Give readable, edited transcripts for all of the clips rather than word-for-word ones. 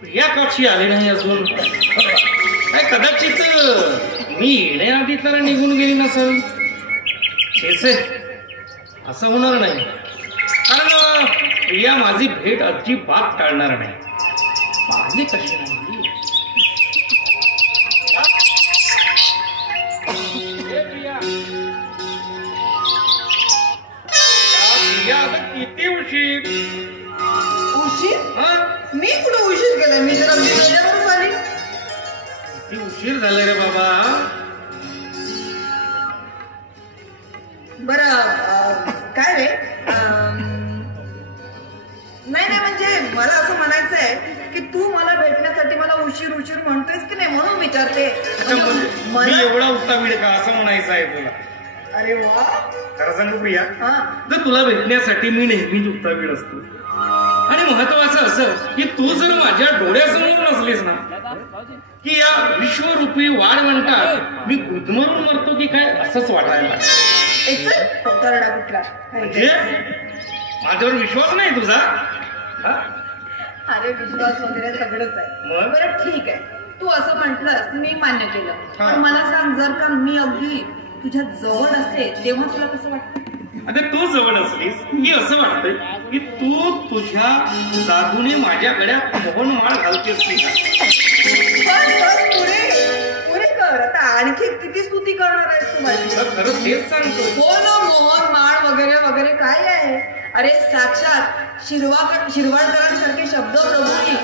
प्रिया कशी आली नाही अजून? काय कदाचित मी येण्याआधी तर निघून गेली नसेल. असं होणार नाही, कारण प्रिया माझी भेट अजिबात टाळणार नाही. आली कशी नाही? किती उशीर? मी कुठं उशीर केला? मी जरा वेळेवरच आली. किती उशीर झाला रे बाबा. बरं काय रे? नाही म्हणजे मला असं म्हणायचं आहे की तू मला भेटण्यासाठी मला उशीर उशीर म्हणतोयस की नाही म्हणून विचारते. मला एवढा उतावीळ का असं म्हणायचं आहे तुला? अरे वा. खरं सांगू प्रिया, तर तुला भेटण्यासाठी मी नेहमीच उतावीळ असतो. आणि महत्वाचं असं की तू जर माझ्या डोळ्यासमोर नसलीस ना, की या विश्वरूपी वाढवंटात मी गुदमरून मरतो की काय असंच वाटायला. म्हणजे माझ्यावर विश्वास नाही तुझा? अरे विश्वास वगैरे सगळंच आहे. बरं ठीक आहे, तू असं म्हटलंस मी मान्य केलं. पण मला सांग, जर का मी अगदी तुझ्या जवळ असते तेव्हा तुला कसं वाटतं? आता तू जवळ असलीस की असं वाटतंय की तू तुझ्या जादूने माझ्या गळ्यात मोहनमाळ घालतेस की पुरे कर. आता आणखी किती स्तुती करणार आहेस तू माझी? खरं तेच सांगतो. हो ना, मोहनमाळ वगैरे वगैरे काय आहे? अरे साक्षात शिरवाडकरांसारखे शब्द प्रभूंनी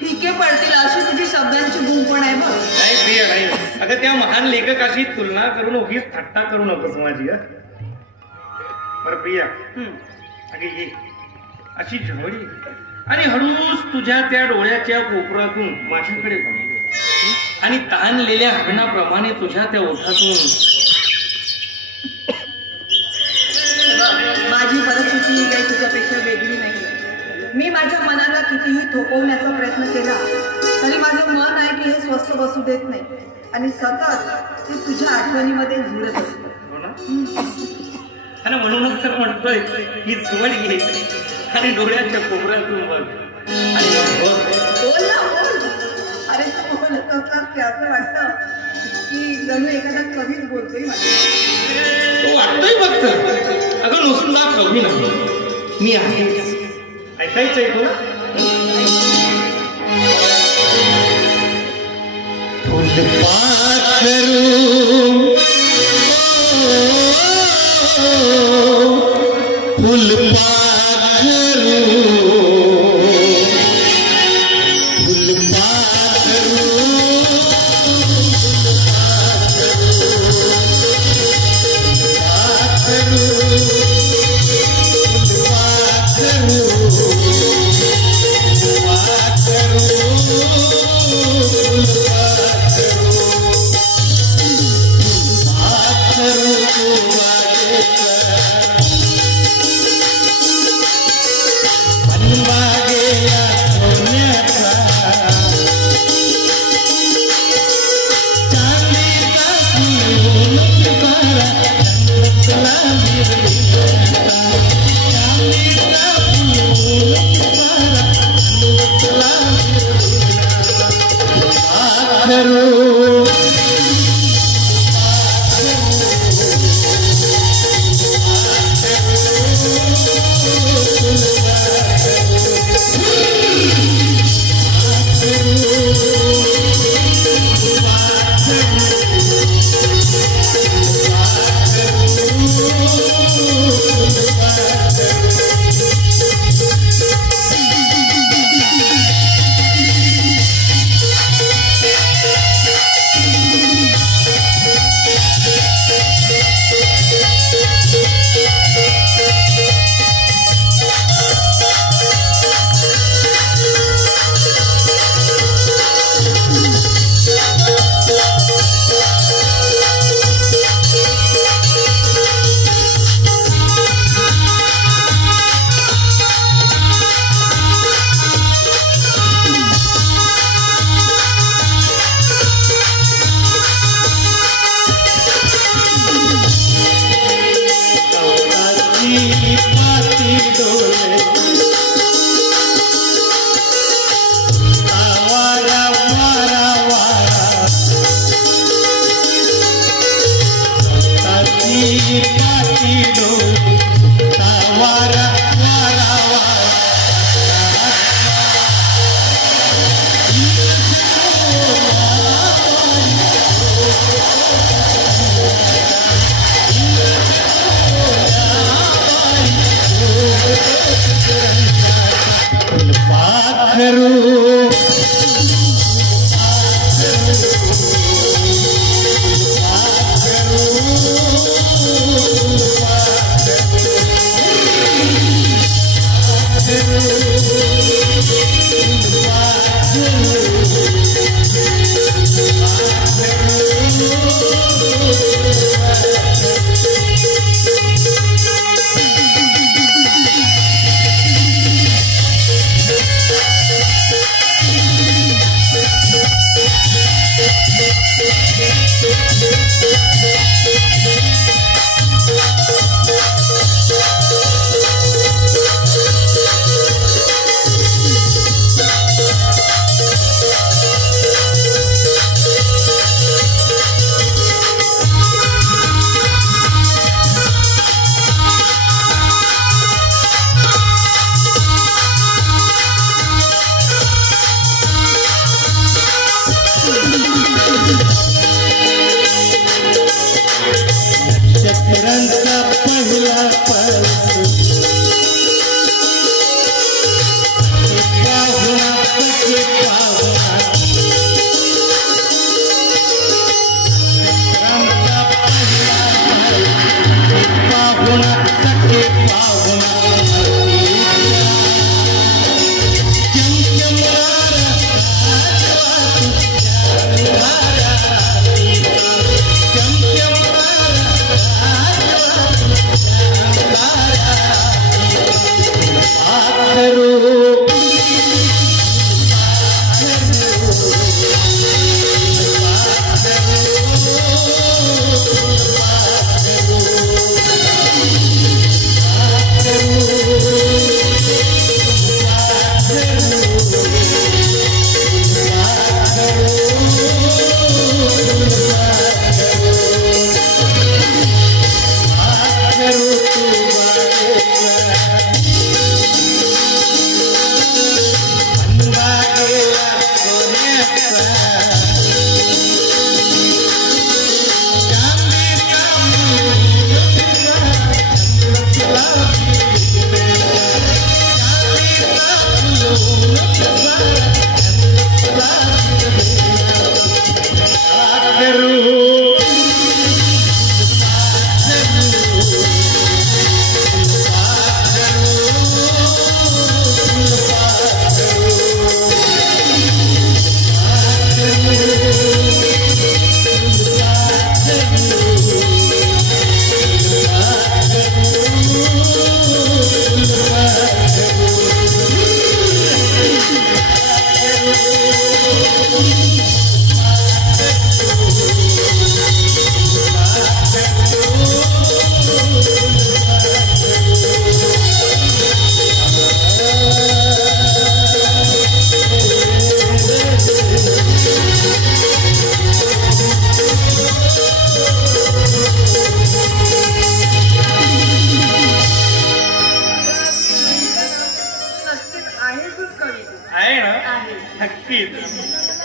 फिके पडतील अशी तुझी शब्दांची गुंफण आहे बघ. नाही प्रिया नाही. अगं त्या महान लेखकाशी तुलना करून उगीच थट्टा करू नकोस माझी. बरं प्रिया, अगे ये अशी जवळी आणि हळूच तुझ्या त्या डोळ्याच्या कोपरातून माझ्याकडे बघ आणि ताणलेल्या हरणाप्रमाणे तुझ्या त्या ओठातून. माझी परिस्थिती काही तुझ्यापेक्षा वेगळी नाही. मी माझ्या मनाला कितीही थोपवण्याचा प्रयत्न केला तरी माझं मन आहे की हे स्वस्थ बसू देत नाही आणि सतत ते तुझ्या आठवणीमध्ये झुरत असतं. आणि म्हणूनच तर म्हणतोय की जवळ घे आणि डोळ्याच्या कोपऱ्यातून बघ आणि बोल ना बोल. अरे तू बोलत असलास की असं वाटतं की जणू एखादा कवीच बोलतोय. तो वाटतोय बघ. अगं नुसता कवी नाही, मी आहेच. ऐकायचंय तुला?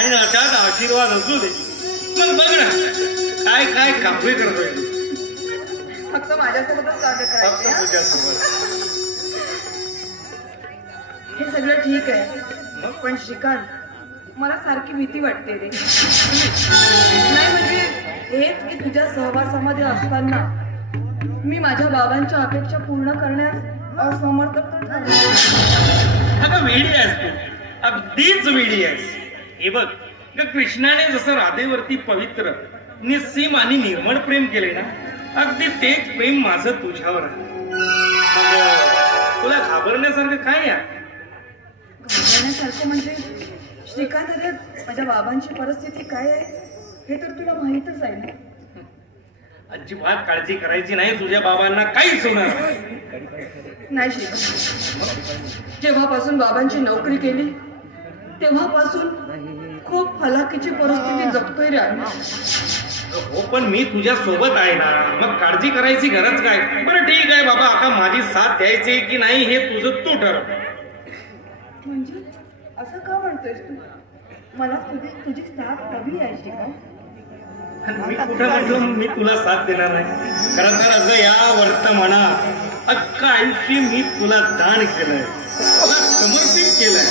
आणि अशाच आशीर्वाद असू दे. मग बघ ना काय काय कापे करतोय तू. फक्त माझ्यासोबतच कार्य करायचं. हे सगळं ठीक आहे पण श्रीकांत मला सारखी भीती वाटते रे. नाही म्हणजे हेच की तुझ्या सहवासामध्ये असताना मी माझ्या बाबांच्या अपेक्षा पूर्ण करण्यास असमर्थ. अगं वेडी आहेस तू, अगदीच वेडी आहेस. हे बघ कृष्णाने जसं राधेवरती पवित्र निस्सीम आणि निर्मळ प्रेम केले ना, अगदी तेच प्रेम माझं तुझ्यावर आहे. तुला घाबरण्यासारखं काय आहे? घाबरण्यासारखं म्हणजे श्रीकांत, अरे माझ्या बाबांची परिस्थिती काय आहे हे तर तुला माहीतच आहे ना. अजिबात काळजी करायची नाही, तुझ्या बाबांना काहीच होणार नाही. श्रीकांत, जेव्हापासून बाबांची नोकरी केली तेव्हापासून खूप हलाखीची परिस्थिती जगतोय रे. हो पण मी तुझ्या सोबत आहे ना, मग काळजी करायची गरज काय. बरं ठीक आहे बाबा, आता माझी साथ द्यायची की नाही हे तुझं तू ठरव. म्हणजे असं का म्हणतोयस तू? मला तुझी साथ हवी आहे श्रीकांत. मी कुठं म्हटलं मी तुला साथ देणार नाही. खरं तर अगं या वर्तमानात अख्खं आयुष्य मी तुला दान केलंय. समर्पित केलंय.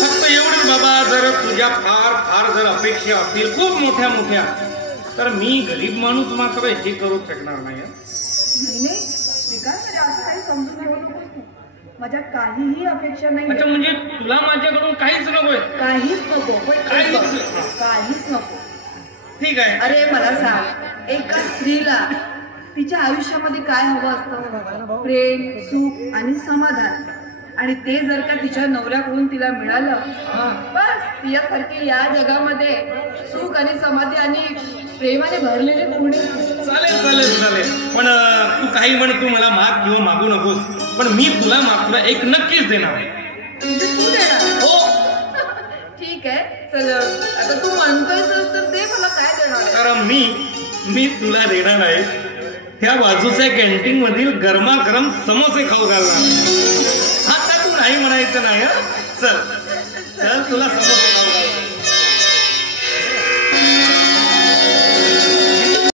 फक्त एवढंच बाबा, जर तुझ्या फार फार जर अपेक्षा असतील खूप मोठ्या मोठ्या, तर मी गरीब माणूस मात्र हे करू शकणार नाही. नाही श्रीकांत, म्हणजे असं काही समजून घेऊ नकोस तू. माझ्या काहीही अपेक्षा नाही. अच्छा, म्हणजे तुला माझ्याकडून काहीच नकोय? काहीच नको. पण काहीच नको. ठीक आहे. अरे मला सांग, एका स्त्रीला तिच्या आयुष्यामध्ये काय हवं असतं? प्रेम, सुख आणि समाधान. आणि ते जर का तिच्या नवऱ्याकडून तिला मिळालं, बस तिच्यासारखे या जगामध्ये सुख आणि समाधी आणि प्रेमाने भरलेले कोणी. चालेल चालेल चालेल. पण तू काही म्हण, तू मला माग किंवा मागू नकोस, पण मी तुला तुला एक नक्कीच देणार आहे. तू देणार? हो. ठीक आहे, चल आता तू म्हणतोय तर ते मला काय देणार आहे? कारण मी तुला देणार आहे त्या बाजूच्या कॅन्टीन मधील गरमागरम समोसे खाऊ घालणार. आता तू नाही म्हणायचं नाही. चल चल, तुला समोसे